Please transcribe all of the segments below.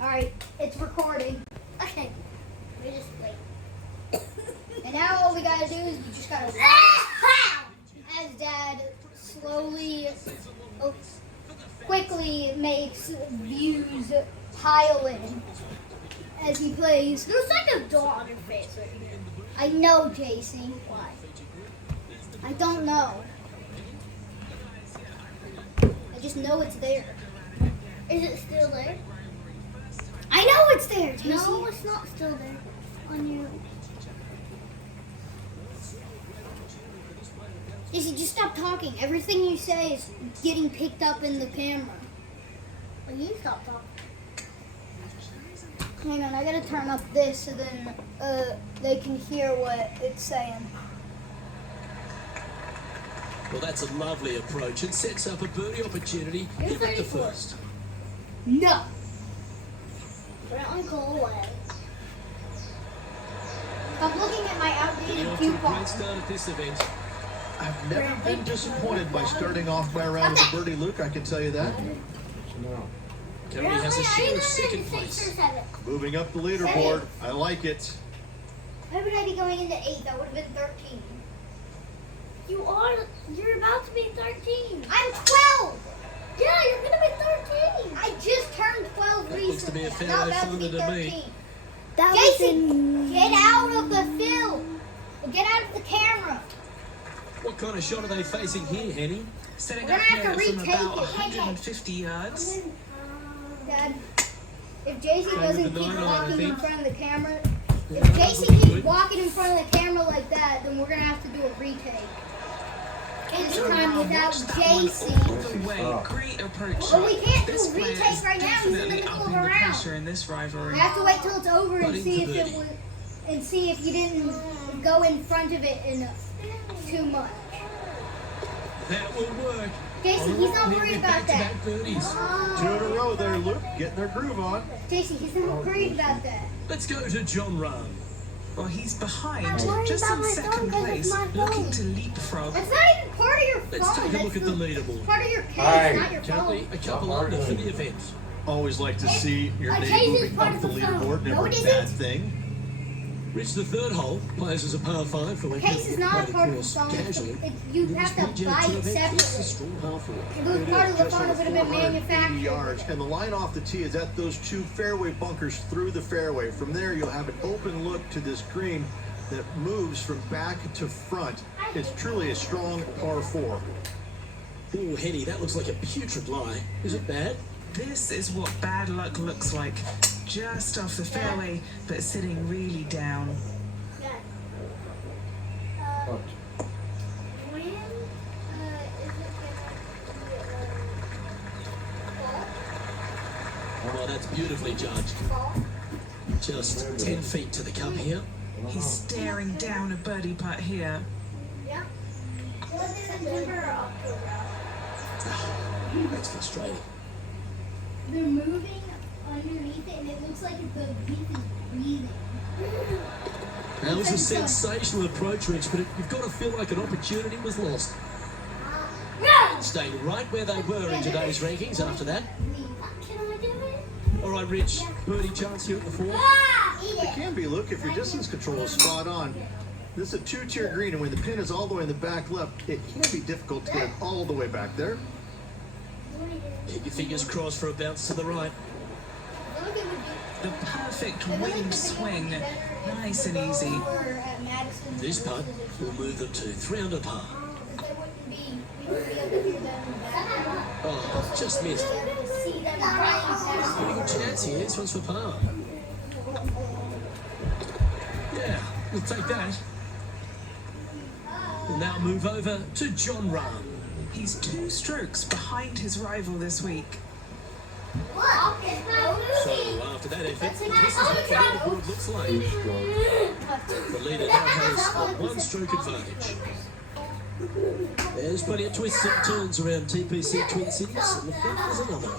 Alright, it's recording. Okay. We just wait. And now all we gotta do is we just gotta watch as Dad slowly, quickly makes views pile in as he plays. There's like a dot on your face right here. I know, JC. Why? I don't know. I just know it's there. Is it still there? I know it's there, JC. No, it's not still there. On you. JC, just stop talking. Everything you say is getting picked up in the camera. Well, you stop talking. Hang on, I gotta turn up this so then they can hear what it's saying. Well, that's a lovely approach and sets up a birdie opportunity. You're Give it the 34. first. No. Brantley, go away. I'm looking at my Getting outdated off to a coupon. great start at this event. I've never been disappointed by starting off my round with a birdie, Luke, I can tell you that. Currently has a Brantley, share are of you second going to 6 or place. 7? Moving up the leaderboard, I like it. Why would I be going into 8? That would have been 13. You're about to be 13. I'm 12! Yeah, you're going to be 13. I just turned 12 That looks to be recently. a I'm not fair about to be founder to me. 13. That Jason, get out of the film! Get out of the camera! What kind of shot are they facing here, Henny? Setting We're up gonna have to here from retake about it. 150 yards. Dad, if JC Same doesn't with the keep 9-iron, I walking in think. front of the camera, Yeah, if that's JC looking keeps good. walking in front of the camera like that, then we're gonna have to do a retake. This So time now without watch that one JC. all the way. Great approach. But we can't do This a player retake is right now. He's in the definitely middle of upping a the round. pressure in this rivalry. I have to wait till it's over and Putting see for if it birdie. was, and see if you didn't go in front of it enough, too much. That will work. Jason, he's not Maybe worried about that. back-to-back birdies. 2 in a row there, Luke, getting their groove on. Jason, he's not worried about that. Let's go to John Rahm. Well, he's behind, I'm worried just about in my second phone 'cause place, it's my looking phone. to leapfrog. That's not even part of your phone. Let's take a That's look at the leaderboard. part of your case, Hi. not your Currently phone. a couple under for the event. Always like to see your A name case is moving part up of the the phone. leaderboard, No, never a it bad isn't. thing. Reached the third hole. Plays as a par 5 for when Case people is not play the part of the course phone. casually. You have to PGA buy Tour it event, it's a separately. strong par 4. If it was part of the Just phone, it over would have been 480 manufactured. yards, and the line off the tee is at those 2 fairway bunkers through the fairway. From there, you'll have an open look to this green that moves from back to front. It's truly a strong par 4. Ooh, Henny, that looks like a putrid lie. Is it bad? This is what bad luck looks like. Just off the fairway, but sitting really down. Yeah. What? When is it Oh, that's beautifully judged. fall? Just 10 feet to the cup here. He's staring down a birdie putt here. Yeah. Was it September or October? That's frustrating. They're moving underneath it, and it looks like the beef is breathing. That was a sensational approach, Rich, but you've got to feel like an opportunity was lost. No! Staying right where they were in today's rankings after that. Can I do it? All right, Rich, birdie chance here at the 4. Ah! Eat It it. can be, Luke, if your distance control is spot on. This is a 2-tier green, and when the pin is all the way in the back left, it can be difficult to get it all the way back there. Keep your fingers crossed for a bounce to the right. The perfect wind swing. Nice and easy. This putt will move them to 3 under par. Oh, just missed. Pretty good chance here. This one's for par. Yeah, we'll take that. We'll now move over to John Rahm. He's 2 strokes behind his rival this week. So after that effort, this is what the leaderboard looks like. The leader now has a 1-stroke advantage. There's plenty of twists and turns around TPC Twin Cities, and the fifth is another.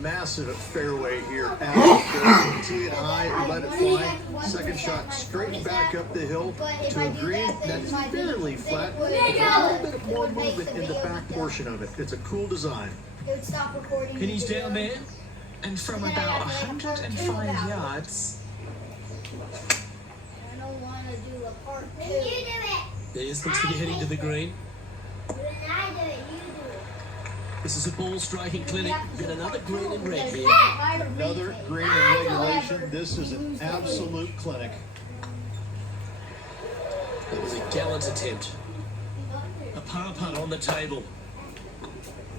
Massive fairway here. Alex, tee it high, let it fly. Second shot straight back up the hill to a green that's fairly flat. With a little bit more movement in the back portion of it. It's a cool design. It would stop recording. Penny's down there, And from about 105 yards, I don't want to do a part When two. you do it. There's looks to be heading to the green. When I do it, you do it. This is a ball striking clinic. Get another green and red here. Another green in regulation. This is an absolute clinic. It was a gallant attempt. A par putt on the table.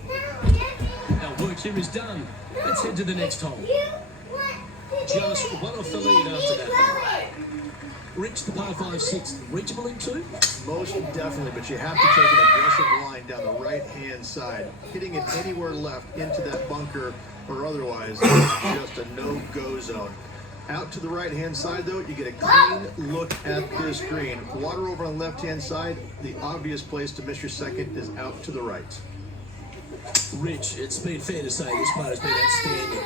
Our work here is done. Let's head to the next hole. Just one off the lead after that. Rich, the par 5 sixth, reachable in 2? Most definitely, but you have to take an aggressive line down the right-hand side. Hitting it anywhere left into that bunker or otherwise is just a no-go zone. Out to the right-hand side, though, you get a clean look at this green. Water over on the left-hand side, the obvious place to miss your second is out to the right. Rich, it's been fair to say this part has been outstanding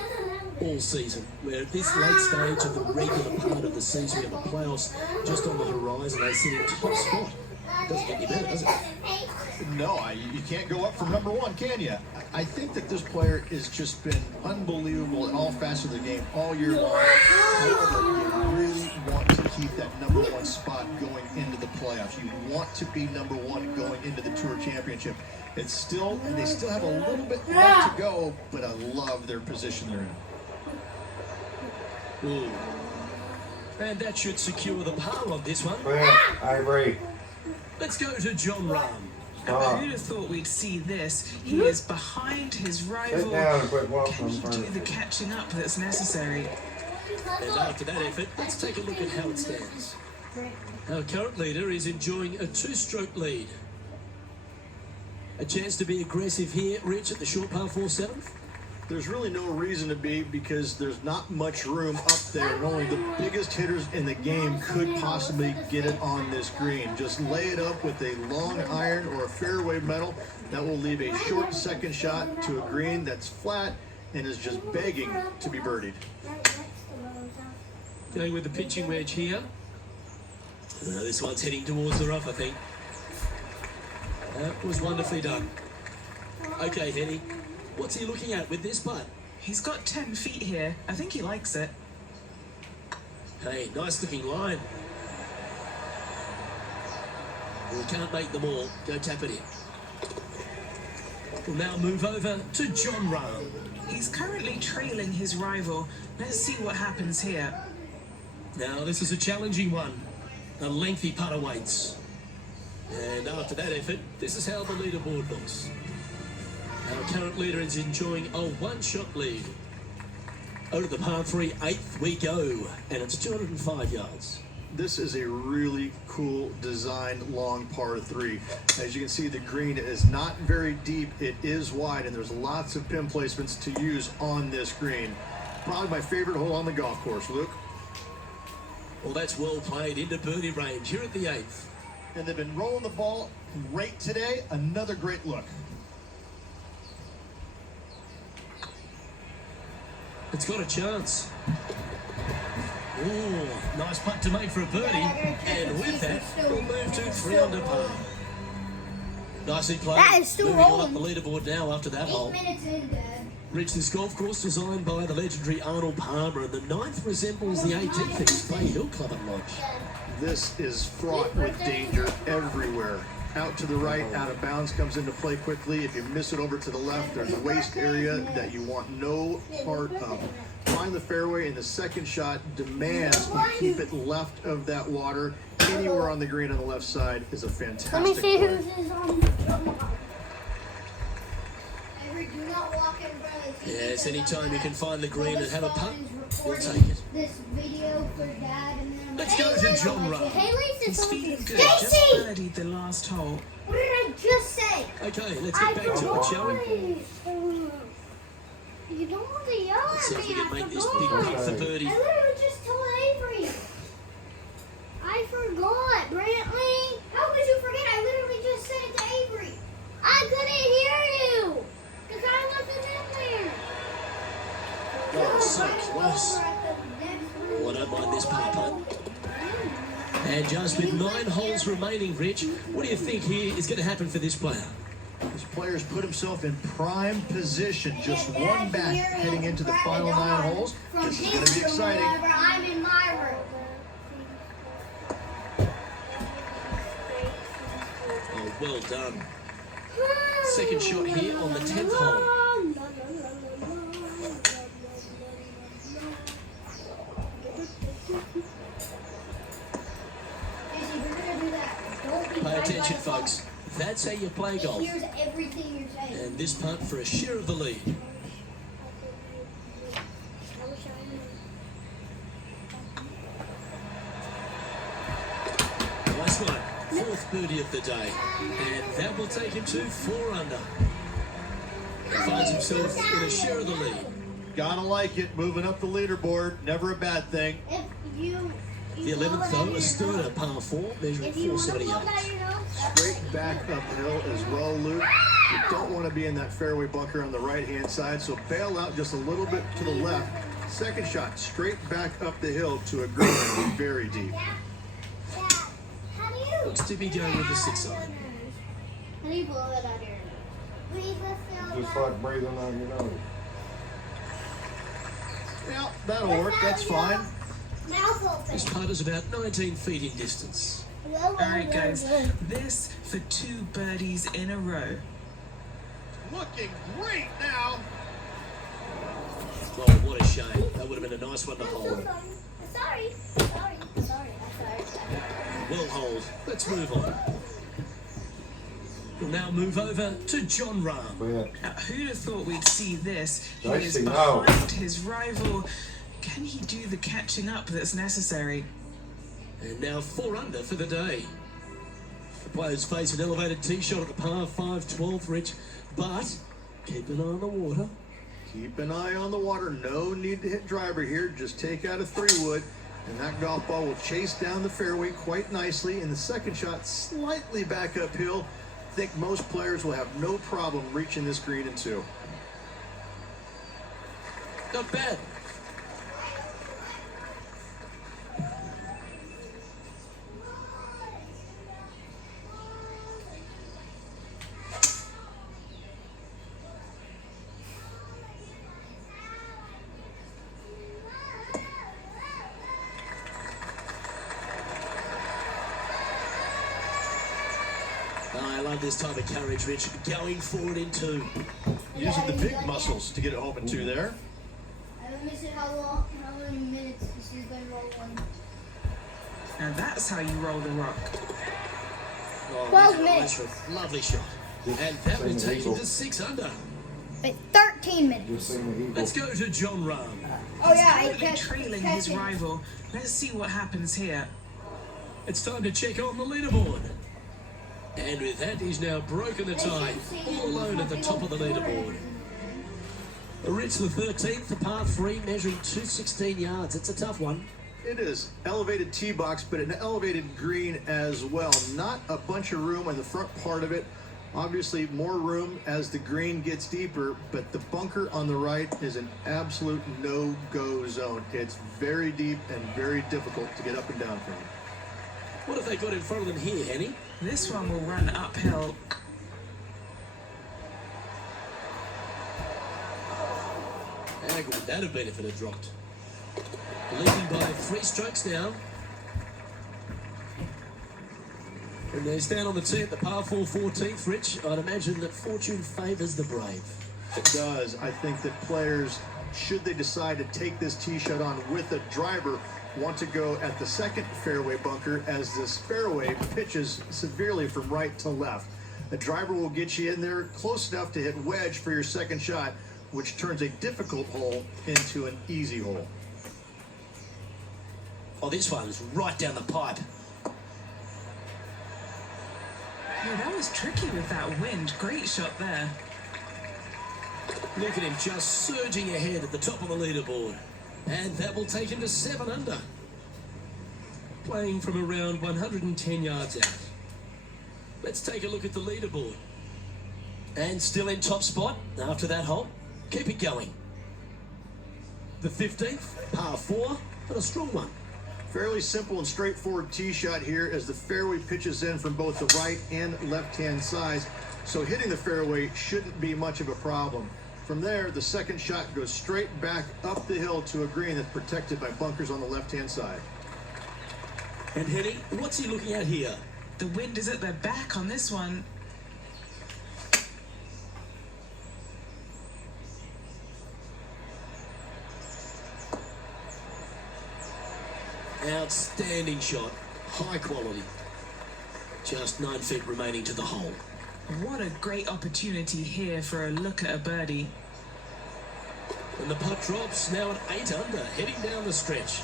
all season. We're at this late stage of the regular part of the season. We have the playoffs just on the horizon. They sit in top spot. Doesn't get any better, does it? No, you can't go up from number one, can you? I think that this player has just been unbelievable in all facets of the game all year long. However, you really want to keep that number one spot going into the playoffs. You want to be number one going into the Tour Championship. It's still, and they still have a little bit left to go, but I love their position they're in. Ooh. And that should secure the par on this one. I agree. Let's go to John Rahm. who'd have thought we'd see this? He is behind his rival. Sit down and quit walking Can in he front do of the me. catching up that's necessary? And after that effort, let's take a look at how it stands. Our current leader is enjoying a 2-stroke lead. A chance to be aggressive here, Rich, at the short par 4 7th. There's really no reason to be because there's not much room up there, and only the biggest hitters in the game could possibly get it on this green. Just lay it up with a long iron or a fairway metal. That will leave a short second shot to a green that's flat and is just begging to be birdied. Going with the pitching wedge here. This one's heading towards the rough, I think. That was wonderfully done. Okay, Henny. What's he looking at with this putt? He's got 10 feet here. I think he likes it. Hey, nice looking line. We can't make them all. Go tap it in. We'll now move over to John Rahm. He's currently trailing his rival. Let's see what happens here. Now, this is a challenging one. A lengthy putt awaits. And after that effort, this is how the leaderboard looks. Our current leader is enjoying a 1-shot lead. Over the par 3 8th we go, and it's 205 yards. This is a really cool designed long par 3. As you can see, the green is not very deep. It is wide, and there's lots of pin placements to use on this green. Probably my favorite hole on the golf course, Luke. Well, that's well played into birdie range here at the 8th. And they've been rolling the ball great today. Another great look. It's got a chance. Ooh, nice putt to make for a birdie. And with that, we'll move to 3 under par. Nicely played. That is still Moving on rolling. up the leaderboard now after that 8 hole. minutes in, Dad. Rich, this golf course designed by the legendary Arnold Palmer, and the 9th resembles the 18th at Slade Hill Club at Lodge. This is fraught with danger everywhere. Out to the right, out of bounds comes into play quickly. If you miss it over to the left, there's a waste area that you want no part of. Find the fairway, and the second shot demands you keep it left of that water. Anywhere on the green on the left side is a fantastic Let me see play. who's is on. Avery, do not walk in front of the TV. Yes, anytime you can find the green and have a putt, you'll Recording take it. This video for Dad, and then I'm Let's go to John Rahm. Hey, Lisa, He's something. feeling good. Just Stacy! birdied the last hole. What did I just say? Okay, let's get back to it, shall we? You don't want to yell Let's see at if me. we can I make this forgot. big putt for birdie. I literally just told Avery. I forgot, Brantley. How could you forget? I literally just said it to Avery. I couldn't hear you because I wasn't in there. Oh, so close. Oh, I don't mind this par putt. And just with 9 holes remaining, Rich, what do you think here is going to happen for this player? This player's put himself in prime position. Just one back heading into the final 9 holes. This is going to be exciting. I'm in my room. Oh, well done. Second shot here on the 10th hole. Pay attention, folks. That's how you play golf. Here's everything you're saying. And this punt for a share of the lead. Nice one. 4th birdie of the day. And that will take him to 4 under. He finds himself in a share of the lead. Gotta like it. Moving up the leaderboard. Never a bad thing. If you The 11th, though, a Sterner par 4, measuring if you want to blow 478. out your nose, Straight back uphill as well, Luke. You don't want to be in that fairway bunker on the right-hand side, so bail out just a little bit to the left. Second shot, straight back up the hill to a green very deep. Dad, how do you? Looks to be going with the 6 iron. How do you blow it out of your nose? Just like breathing on your nose. Yeah, that'll work. That's fine. Mouth open. This putt is about 19 feet in distance. All right, guys. This for 2 birdies in a row. Looking great now. Oh, what a shame. That would have been a nice one to hold. Sorry. Well hold. Let's move on. We'll now move over to John Rahm. But Now, who'd have thought we'd see this? He I is see now. behind his rival. Can he do the catching up that's necessary? And now 4 under for the day. The players face an elevated tee shot at the par 5 12th reach, but keep an eye on the water. Keep an eye on the water. No need to hit driver here. Just take out a 3-wood, and that golf ball will chase down the fairway quite nicely. And the second shot slightly back uphill. I think most players will have no problem reaching this green in 2. Not bad. I love this type of courage, Rich. Going forward in 2. Using the big muscles to get it home in 2 there. Let me see how many minutes this is going to roll on. Now that's how you roll the rock. Oh, 12 that's a minutes. nice one. Lovely shot. And that will take him to 6 under. Wait, 13 minutes. just seen the eagle. Let's go to John Rahm. Oh yeah, I Currently catch trailing his rival. Let's see what happens here. It's time to check on the leaderboard. And with that, he's now broken the tie, all alone at the top of the leaderboard. Rich, the 13th, the par 3, measuring 216 yards. It's a tough one. It is elevated tee box, but an elevated green as well. Not a bunch of room on the front part of it. Obviously, more room as the green gets deeper, but the bunker on the right is an absolute no-go zone. It's very deep and very difficult to get up and down from. What have they got in front of them here, Henny? This one will run uphill. How good would that have been if it had dropped? Leading by 3 strokes now. And they stand on the tee at the par 4 14th, Rich. I'd imagine that fortune favours the brave. It does. I think that players, should they decide to take this tee shot on with a driver, want to go at the second fairway bunker as this fairway pitches severely from right to left. The driver will get you in there close enough to hit wedge for your second shot, which turns a difficult hole into an easy hole. Oh, this one's right down the pipe. Yeah, that was tricky with that wind. Great shot there. Look at him just surging ahead at the top of the leaderboard. And that will take him to 7 under. Playing from around 110 yards out. Let's take a look at the leaderboard. And still in top spot after that hole. Keep it going. The 15th, par 4, but a strong one. Fairly simple and straightforward tee shot here as the fairway pitches in from both the right and left-hand sides. So hitting the fairway shouldn't be much of a problem. From there, the second shot goes straight back up the hill to a green that's protected by bunkers on the left-hand side. And Henny, what's he looking at here? The wind is at their back on this one. Outstanding shot. High quality. Just 9 feet remaining to the hole. What a great opportunity here for a look at a birdie. And the putt drops now at 8 under, heading down the stretch.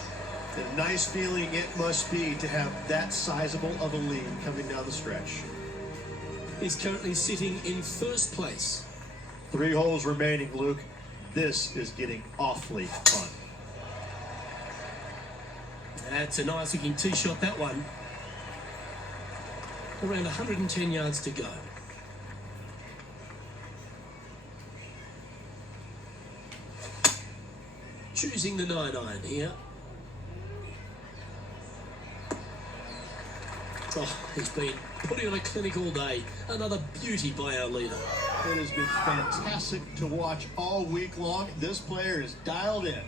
A nice feeling it must be to have that sizable of a lead coming down the stretch. He's currently sitting in first place. 3 holes remaining, Luke. This is getting awfully fun. That's a nice looking tee shot, that one. Around 110 yards to go. Choosing the 9-iron here. Oh, he's been putting on a clinic all day. Another beauty by our leader. It has been fantastic to watch all week long. This player is dialed in.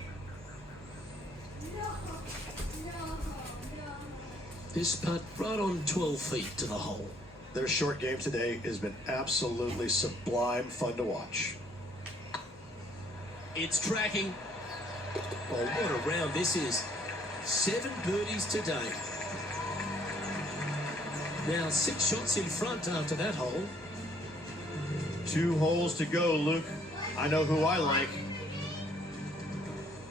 This putt right on 12 feet to the hole. Their short game today has been absolutely sublime fun to watch. It's tracking. Oh, what a round this is. 7 birdies today. Now 6 shots in front after that hole. 2 holes to go, Luke. I know who I like.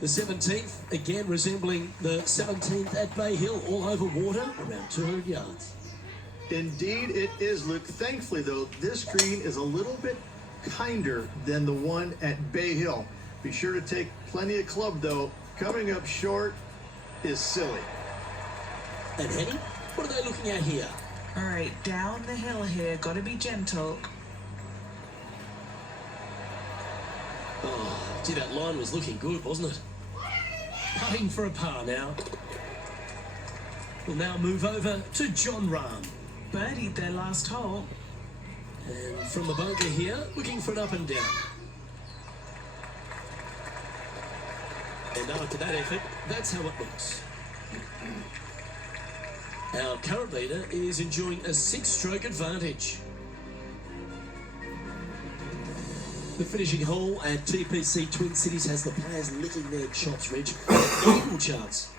The 17th, again resembling the 17th at Bay Hill, all over water, around 200 yards. Indeed it is, Luke. Thankfully, though, this green is a little bit kinder than the one at Bay Hill. Be sure to take plenty of club, though. Coming up short is silly. And Henny, what are they looking at here? All right, down the hill here. Got to be gentle. Oh, gee, that line was looking good, wasn't it? Putting for a par now. We'll now move over to John Rahm. Birdied their last hole. And from the bunker here, looking for an up and down. And after that effort, that's how it looks. Our current leader is enjoying a 6-stroke advantage. The finishing hole at TPC Twin Cities has the players licking their chops, Rich. Equal chance.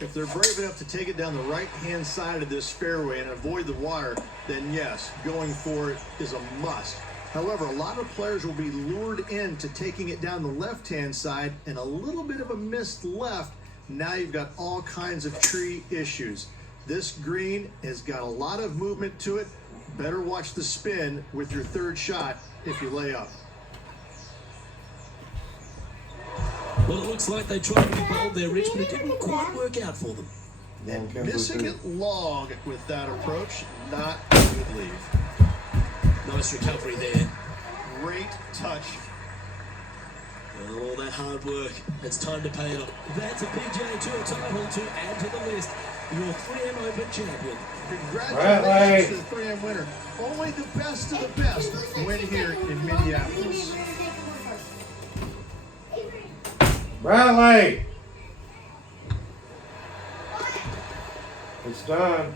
If they're brave enough to take it down the right-hand side of this fairway and avoid the wire, then yes, going for it is a must. However, a lot of players will be lured into taking it down the left-hand side and a little bit of a missed left. Now you've got all kinds of tree issues. This green has got a lot of movement to it. Better watch the spin with your third shot if you lay up. Well, it looks like they tried to be bold there, Rich, but it didn't quite work out for them. And missing it long with that approach, not a good leave. Nice recovery there. Great touch. Well, all that hard work, it's time to pay it off. That's a PGA Tour title to add to the list. Your 3M Open champion. Congratulations to the 3M winner. Only the best of the best win here in Minneapolis. Bradley! It's done.